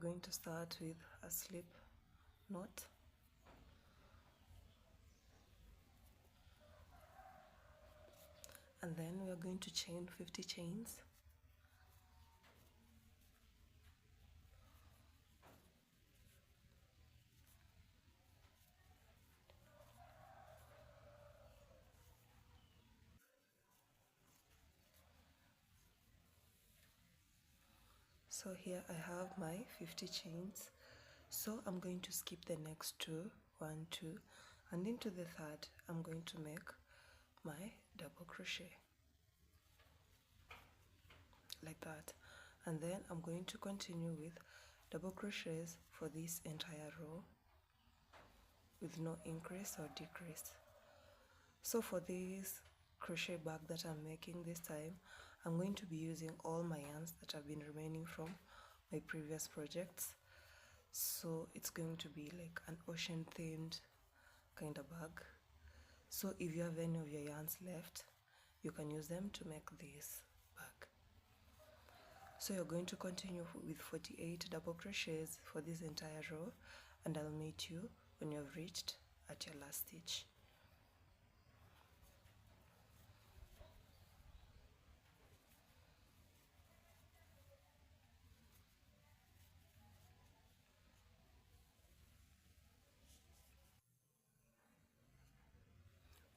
going to start with a slip knot, and then we are going to chain 50 chains. So here I have my 50 chains. So I'm going to skip the next two, 1, 2, and into the third I'm going to make my double crochet like that, and then I'm going to continue with double crochets for this entire row with no increase or decrease. So for this crochet bag that I'm making this time, I'm going to be using all my yarns that have been remaining from my previous projects. So it's going to be like an ocean themed kind of bag. So if you have any of your yarns left, you can use them to make this bag. So you're going to continue with 48 double crochets for this entire row, and I'll meet you when you've reached at your last stitch.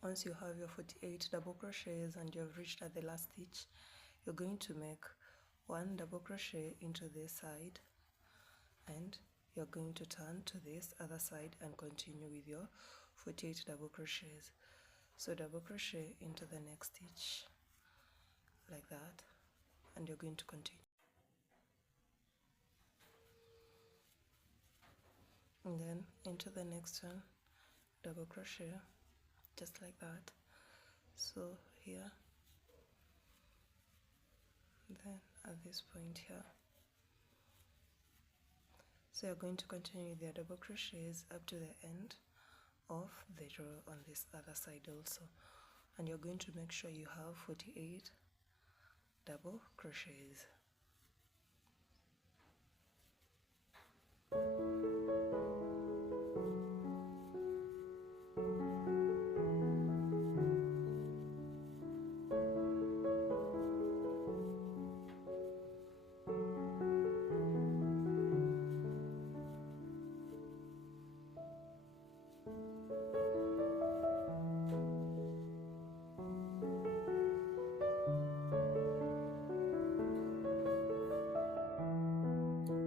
Once you have your 48 double crochets and you've reached at the last stitch, you're going to make 1 double crochet into this side, and you're going to turn to this other side and continue with your 48 double crochets. So double crochet into the next stitch like that, and you're going to continue. And then into the next one, double crochet just like that. So here, then at this point here, so you're going to continue with your double crochets up to the end of the row on this other side also, and you're going to make sure you have 48 double crochets.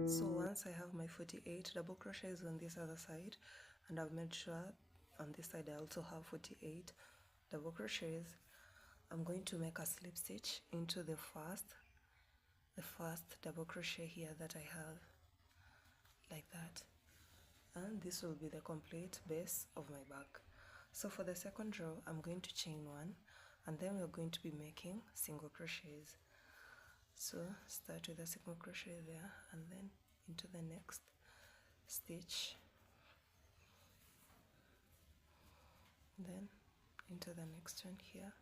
So once I have my 48 double crochets on this other side, and I've made sure on this side I also have 48 double crochets, I'm going to make a slip stitch into the first double crochet here that I have, like that, and this will be the complete base of my bag. So for the second row, I'm going to chain 1, and then we're going to be making single crochets. So start with a single crochet there, and then into the next stitch, then into the next one here.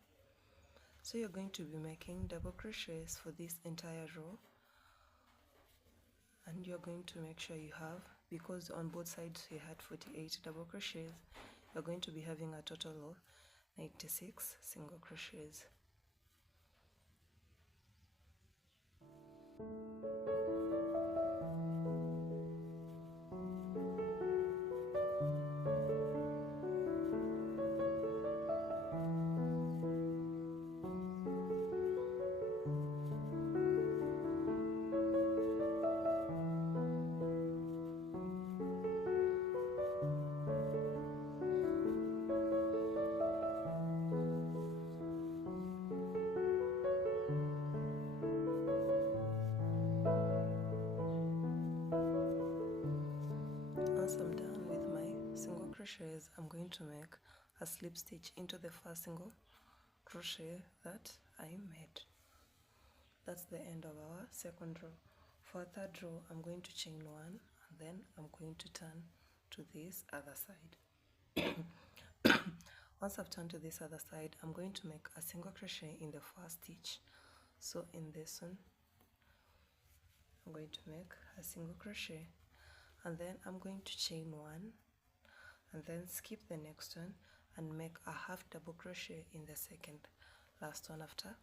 So you're going to be making double crochets for this entire row, and you're going to make sure you have, because on both sides you had 48 double crochets, you're going to be having a total of 96 single crochets. Once I'm done with my single crochets, I'm going to make a slip stitch into the first single crochet that I made. That's the end of our second row. For third row, I'm going to chain 1, and then I'm going to turn to this other side. Once I've turned to this other side, I'm going to make a single crochet in the first stitch. So in this one, I'm going to make a single crochet, and then I'm going to chain one and then skip the next one and make a half double crochet in the second last one after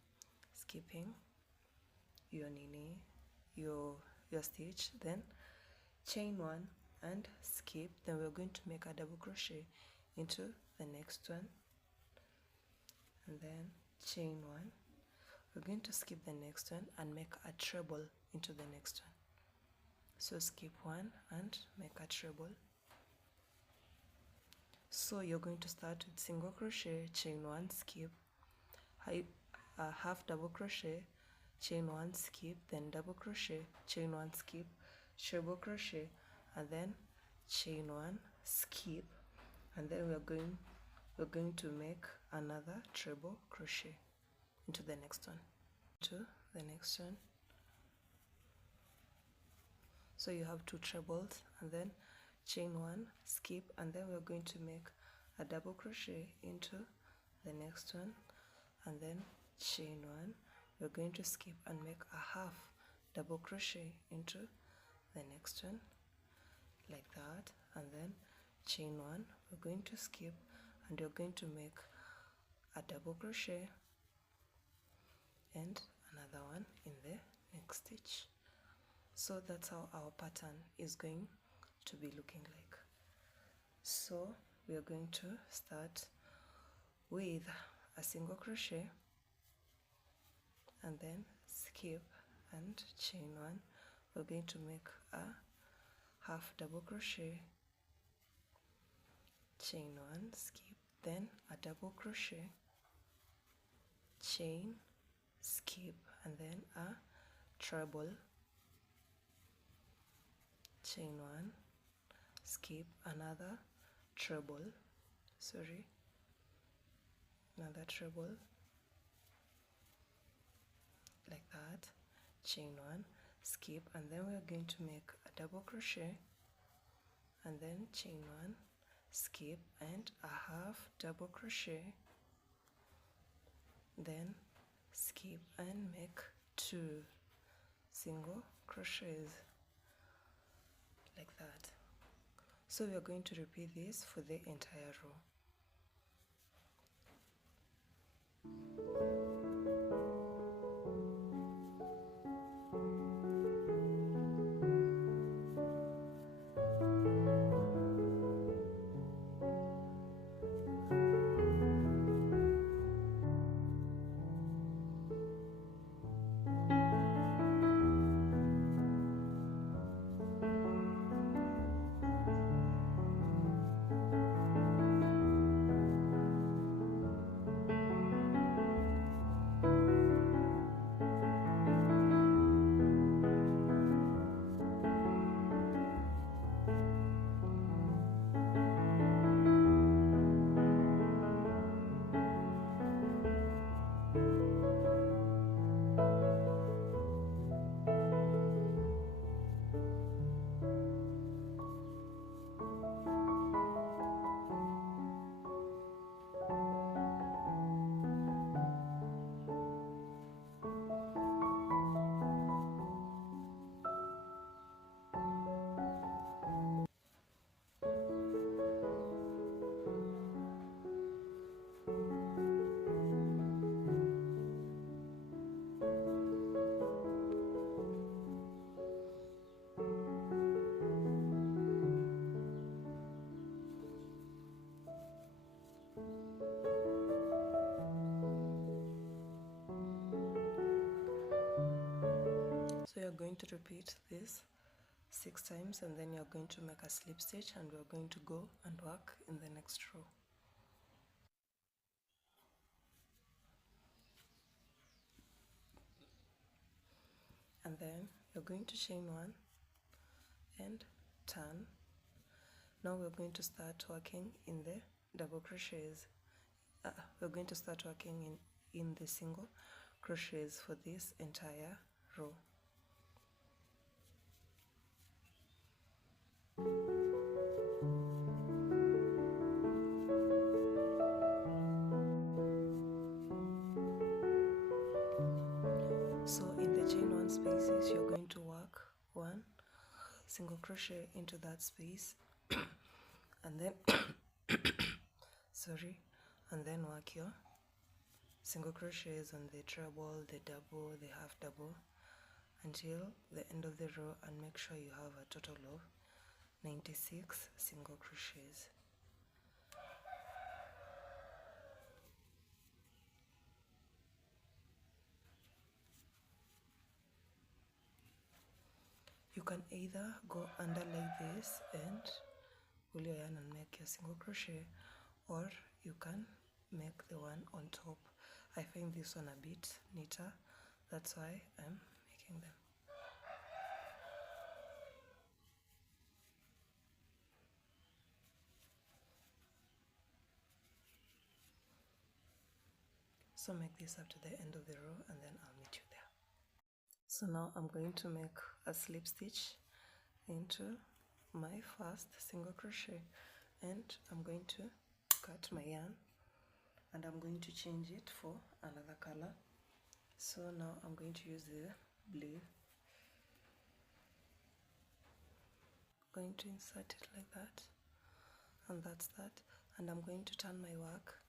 skipping your stitch. Then chain one and skip, then we're going to make a double crochet into the next one, and then chain one. We're going to skip the next one and make a treble into the next one. So skip one and make a treble. So you're going to start with single crochet, chain one, skip, half double crochet, chain one, skip, then double crochet, chain one, skip, treble crochet, and then chain one, skip, and then we're going to make another treble crochet into the next one, so you have two trebles, and then chain one, skip, and then we're going to make a double crochet into the next one, and then chain one. We're going to skip and make a half double crochet into the next one, like that, and then chain one. We're going to skip and you're going to make a double crochet and another one in the next stitch. So that's how our pattern is going to be looking like. So we are going to start with a single crochet and then skip and chain one. We're going to make a half double crochet, chain one, skip, then a double crochet, chain, skip, and then a treble, chain one, skip, another treble, another treble, like that, chain one, skip, and then we're going to make a double crochet and then chain one, skip, and a half double crochet, then skip and make two single crochets, like that. So we are going to repeat this for the entire row. So you're going to repeat this 6 times, and then you're going to make a slip stitch, and we're going to go and work in the next row. And then you're going to chain one and turn. Now we're going to start working in the double crochets. We're going to start working in the single crochets for this entire row. So in the chain one spaces, you're going to work single crochet into that space and then sorry, and then work your single crochets on the treble, the double, the half double until the end of the row, and make sure you have a total of 96 single crochets. You can either go under like this and pull your yarn and make your single crochet, or you can make the one on top. I find this one a bit neater, that's why I'm making them. So make this up to the end of the row and then I'll meet you there. So now I'm going to make a slip stitch into my first single crochet, and I'm going to cut my yarn and I'm going to change it for another color. So now I'm going to use the blue. Going to insert it like that, and that's that, and I'm going to turn my work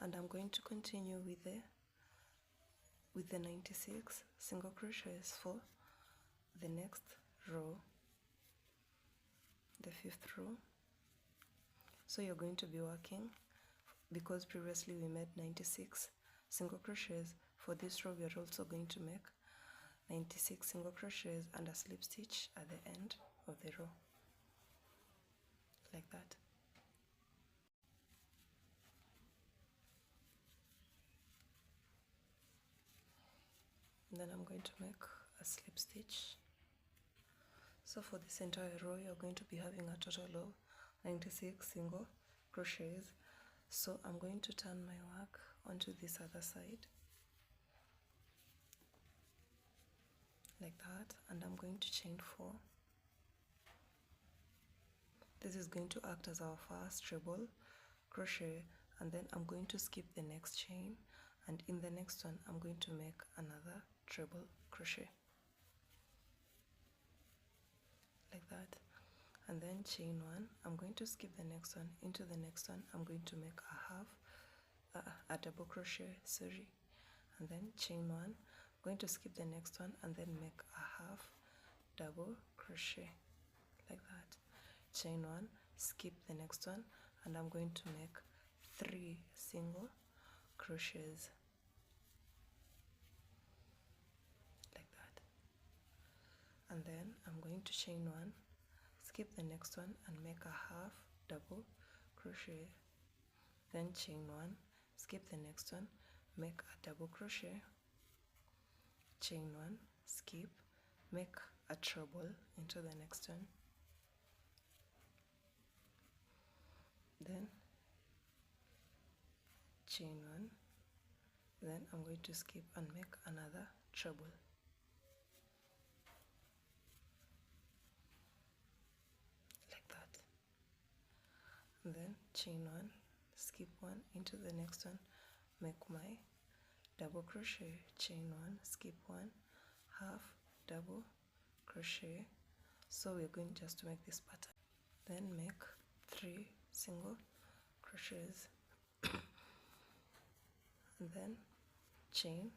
and I'm going to continue with the 96 single crochets for the next row, the 5th row. So you're going to be working, because previously we made 96 single crochets, for this row we are also going to make 96 single crochets and a slip stitch at the end of the row, like that. And then I'm going to make a slip stitch. So for this entire row you're going to be having a total of 96 single crochets. So I'm going to turn my work onto this other side like that, and I'm going to chain 4. This is going to act as our first treble crochet, and then I'm going to skip the next chain, and in the next one I'm going to make another treble crochet like that, and then chain 1. I'm going to skip the next one. Into the next one I'm going to make a double crochet, sorry, and then chain 1. I'm going to skip the next one and then make a half double crochet like that, chain 1, skip the next one, and I'm going to make 3 single crochets like that, and then I'm going to chain 1, skip the next one and make a half double crochet, then chain 1, skip the next one, make a double crochet, chain 1, skip, make a treble into the next one, then chain 1, then I'm going to skip and make another treble like that, and then chain 1, skip 1 into the next one, make my double crochet, chain 1, skip 1, half double crochet. So we're going just to make this pattern, then make 3 single crochets and then chain,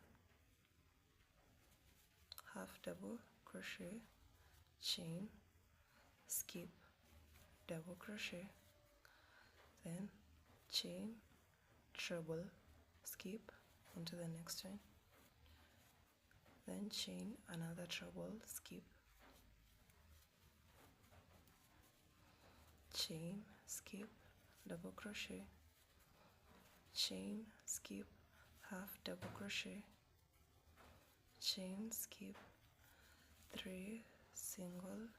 half double crochet, chain, skip, double crochet, then chain, treble, skip into the next one, then chain another treble, skip, chain, skip, double crochet, chain, skip, half double crochet, chain, skip, 3 single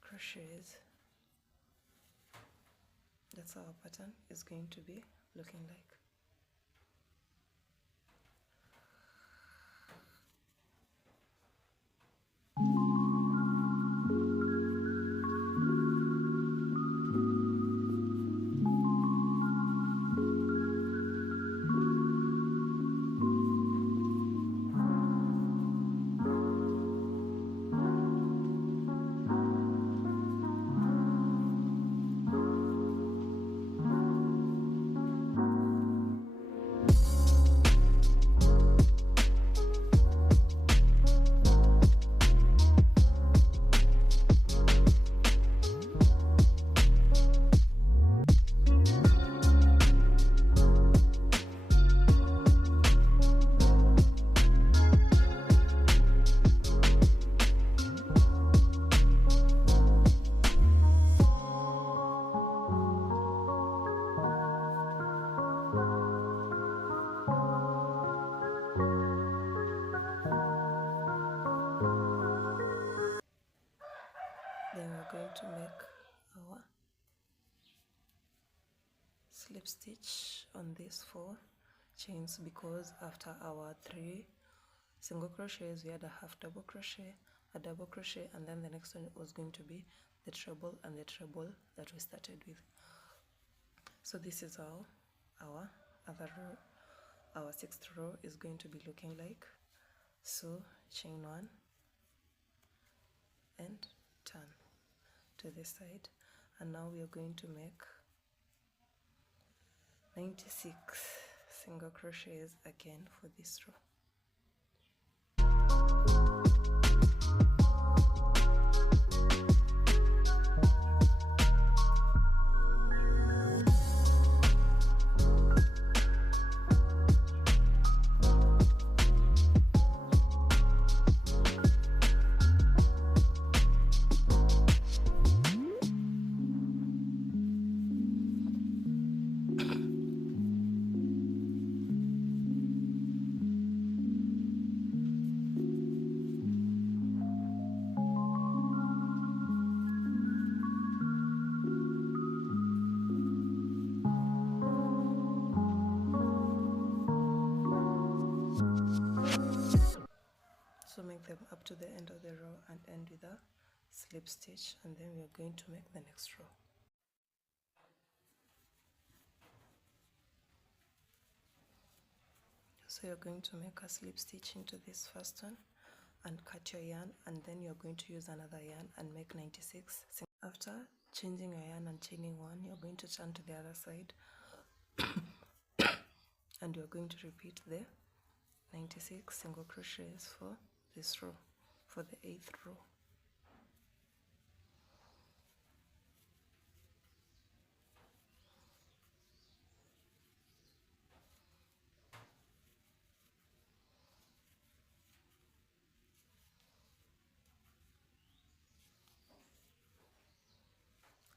crochets. That's how our pattern is going to be looking like. slip stitch on these 4 chains, because after our 3 single crochets we had a half double crochet, a double crochet, and then the next one was going to be the treble and the treble that we started with. So this is how our other row, our 6th row is going to be looking like. So chain 1 and turn to this side, and now we are going to make 96 single crochets again for this row. So make them up to the end of the row and end with a slip stitch, and then we are going to make the next row. So you're going to make a slip stitch into this first one and cut your yarn, and then you're going to use another yarn and make 96. After changing your yarn and chaining 1, you're going to turn to the other side and you're going to repeat the 96 single crochets for this row, for the 8th row.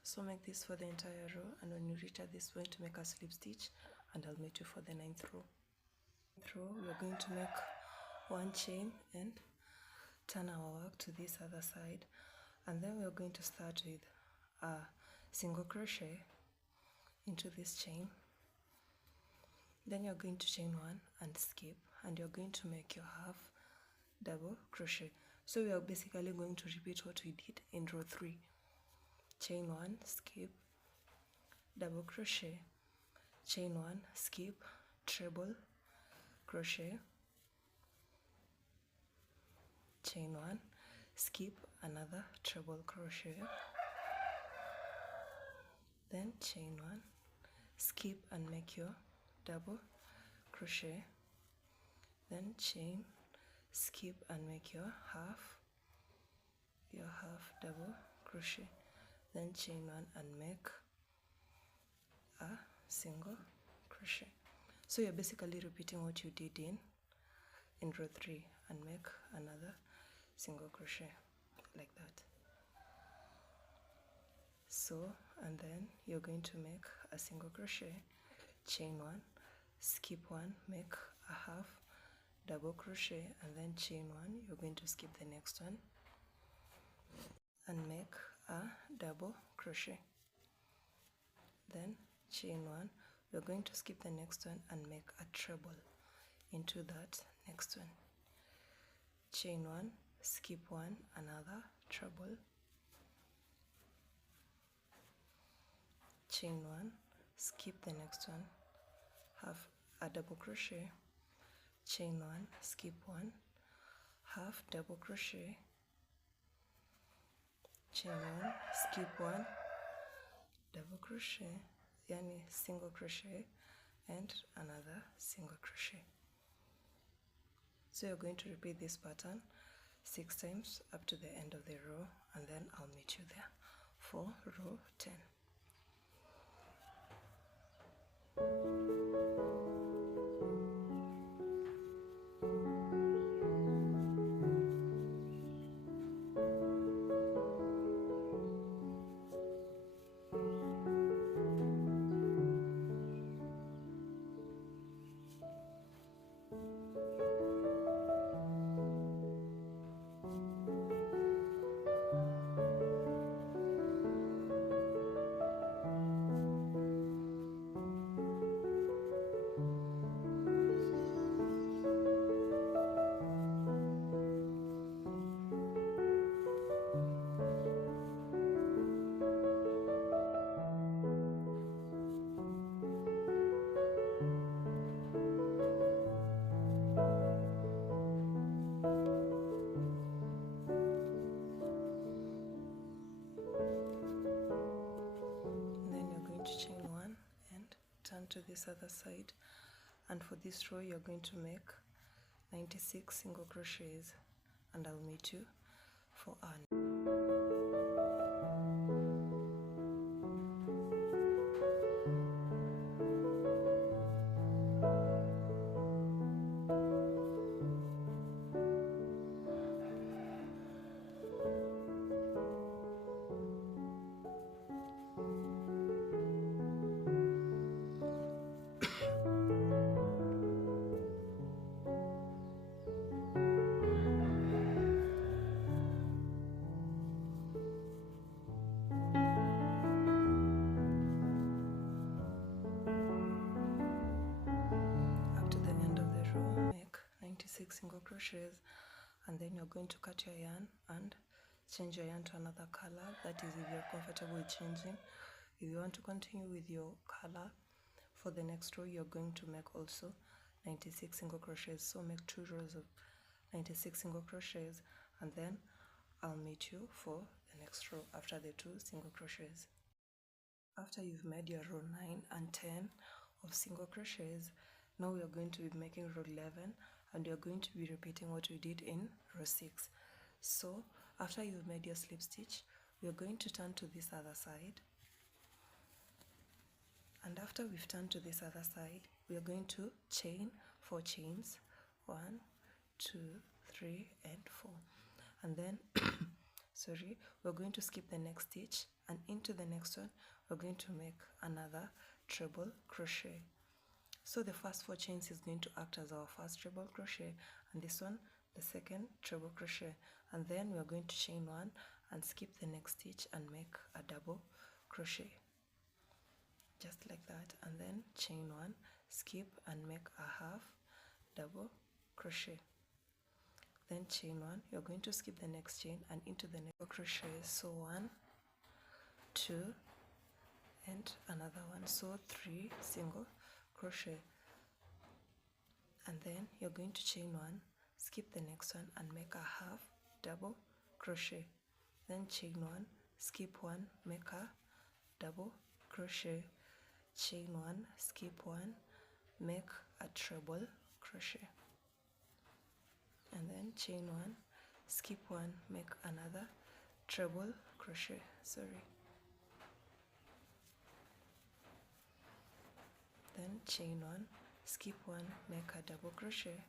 So make this for the entire row, and when you reach at this point, make a slip stitch, and I'll meet you for the 9th row. We're going to make 1 chain and turn our work to this other side, and then we're going to start with a single crochet into this chain. Then you're going to chain 1 and skip, and you're going to make your half double crochet. So we are basically going to repeat what we did in row 3. Chain 1, skip, double crochet, chain 1, skip, treble crochet, chain 1, skip, another treble crochet, then chain 1, skip and make your double crochet, then chain, skip and make your half double crochet, then chain 1 and make a single crochet. So you're basically repeating what you did in row 3 and make another single crochet like that. So, and then you're going to make a single crochet, chain 1, skip 1, make a half double crochet, and then chain 1. You're going to skip the next one and make a double crochet, then chain 1. We're going to skip the next one and make a treble into that next one, chain 1, skip 1, another treble, chain 1, skip the next one, half a double crochet, chain 1, skip 1, half double crochet, chain 1, skip 1, double crochet, yani single crochet, and another single crochet. So you're going to repeat this pattern 6 times up to the end of the row, and then I'll meet you there for row 10. turn to this other side, and for this row you're going to make 96 single crochets, and I'll meet you for single crochets, and then you're going to cut your yarn and change your yarn to another color. That is, if you're comfortable with changing. If you want to continue with your color, for the next row you're going to make also 96 single crochets. So make 2 rows of 96 single crochets, and then I'll meet you for the next row after the 2 single crochets. After you've made your row 9 and 10 of single crochets, now we are going to be making row 11, and you're going to be repeating what we did in row 6. So after you've made your slip stitch, we're going to turn to this other side, and after we've turned to this other side, we are going to chain 4 chains, 1, 2, 3 and 4, and then we're going to skip the next stitch, and into the next one we're going to make another treble crochet. So the first 4 chains is going to act as our first treble crochet, and this one the second treble crochet, and then we are going to chain 1 and skip the next stitch and make a double crochet, just like that, and then chain 1, skip and make a half double crochet, then chain 1, you're going to skip the next chain and into the next crochet. So 1, 2 and another one, so 3 single crochet, and then you're going to chain 1, skip the next one and make a half double crochet, then chain 1, skip 1, make a double crochet, chain 1, skip 1, make a treble crochet, and then chain 1, skip 1, make another treble crochet, then chain 1, skip 1, make a double crochet,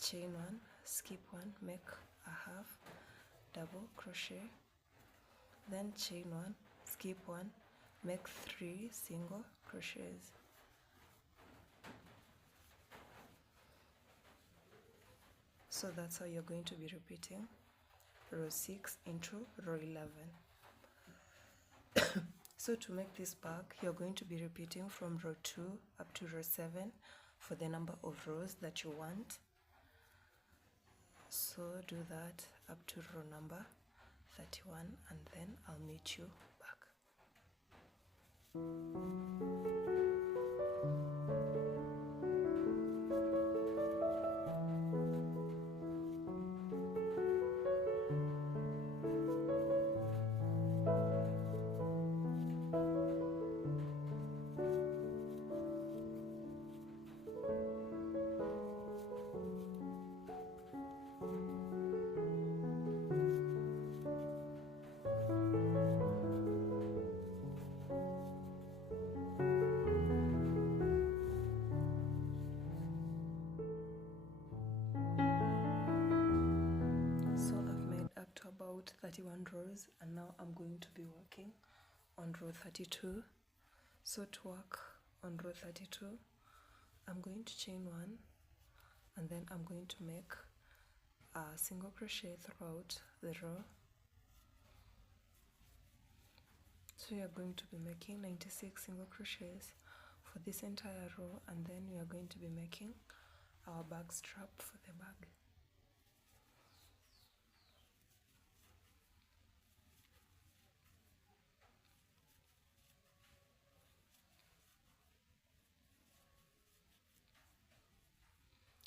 chain 1, skip 1, make a half double crochet, then chain 1, skip 1, make 3 single crochets. So that's how you're going to be repeating row 6 into row 11. So to make this bag, you're going to be repeating from row 2 up to row 7 for the number of rows that you want. So do that up to row number 31, and then I'll meet you back. So I've made up to about 31 rows, and now I'm going to be working on row 32. So to work on row 32, I'm going to chain 1, and then I'm going to make a single crochet throughout the row. So you're going to be making 96 single crochets for this entire row, and then we are going to be making our bag strap for the bag.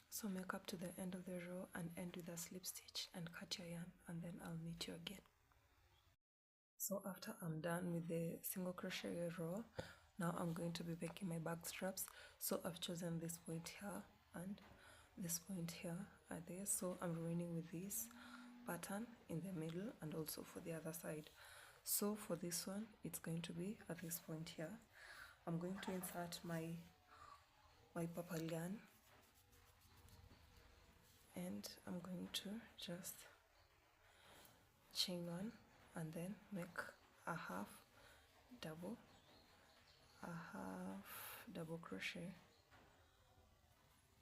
So make up to the end of the row and end with a slip stitch and cut your yarn, and then I'll meet you again. So after I'm done with the single crochet row, Now I'm going to be making my back straps, so I've chosen this point here and this point here are there, so I'm running with this pattern in the middle and also for the other side. So for this one, it's going to be at this point here. I'm going to insert my purple yarn, and I'm going to just chain one and then make a half double crochet,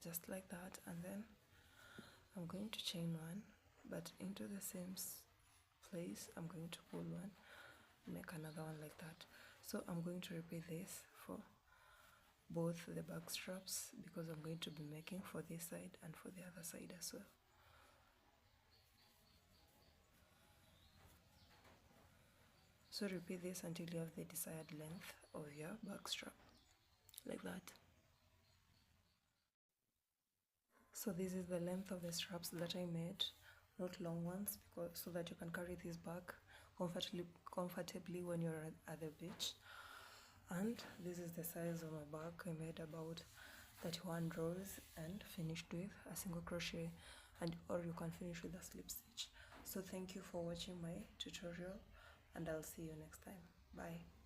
just like that, and then I'm going to chain one, but into the same place I'm going to pull one, make another one like that. So I'm going to repeat this for both the back straps because I'm going to be making for this side and for the other side as well. So repeat this until you have the desired length of your back strap, like that. So this is the length of the straps that I made, not long ones, because so that you can carry this bag comfortably when you're at the beach. And this is the size of my bag. I made about 31 rows and finished with a single crochet, and or you can finish with a slip stitch. So thank you for watching my tutorial, and I'll see you next time. Bye.